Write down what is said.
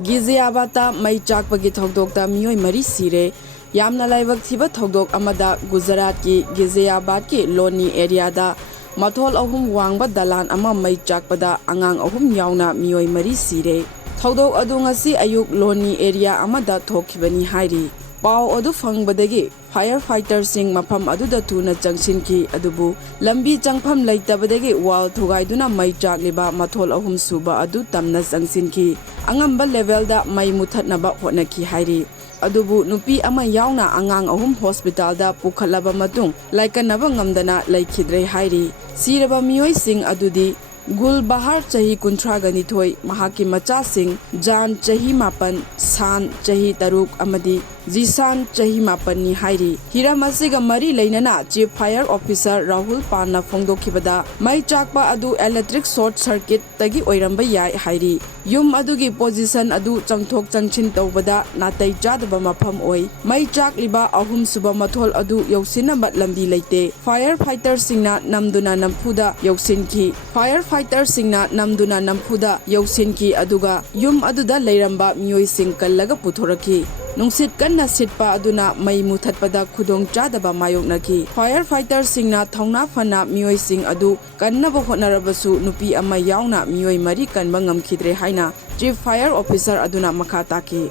Giziabata Mei Chakpagi Thoudokta Meoi mari sire yamna laibak thiba Thoudok amada Gujarat ki Giziabad ki Loni area da mathol ahum wangba dalan ama Mei Chakpada angang ahum yauna Meoi mari sire Thoudok adu ngasi ayuk Loni area amada thokibani hairi Pau adu fangbadagi firefighter sing mafam aduda tuna jangsinki adubu lambi jangpham laitabadagi wall thugaiduna Mei Chakliba mathol ahum suba adu tamna jangsinki angamba level da mai muthatnaba honaki hairi adubu nupi ama yauna angang ahum hospital da pukhalaba matung laikanaba ngamdana laikhidre hairi siraba Meoi sing adudi Gul Bahar Chahi Kuntragani Thoi Mahaki Macha Singh Jan Chahi Mapan San Chahi Taruk Amadi Zisan Chahi Mapan ni Hairi Hiramasiga Mari Lainana Chief Fire Officer Rahul Panna Phongdokhibada Mei Chakpa adu electric short circuit tagi oiramba yai hairi Yum adugi position adu changthok changchin tawbada natai chadaba mafam oi Mei Chakliba ahum suba mathol adu yausinaba lambi leite firefighter singna namduna nampuda yausinki firefighter singna namduna nampuda yausinki aduga yum aduda leiramba Meoi sing kallaga puthoraki Nungsit kanna sitpa aduna Mei muthatpada khudong chadaba mayoknaki firefighter singna thongna phana Meoi sing adu kannaba hotnarabasu nupi ama yauna Meoi mari kanba ngamkhidre haina chief fire officer aduna makha taki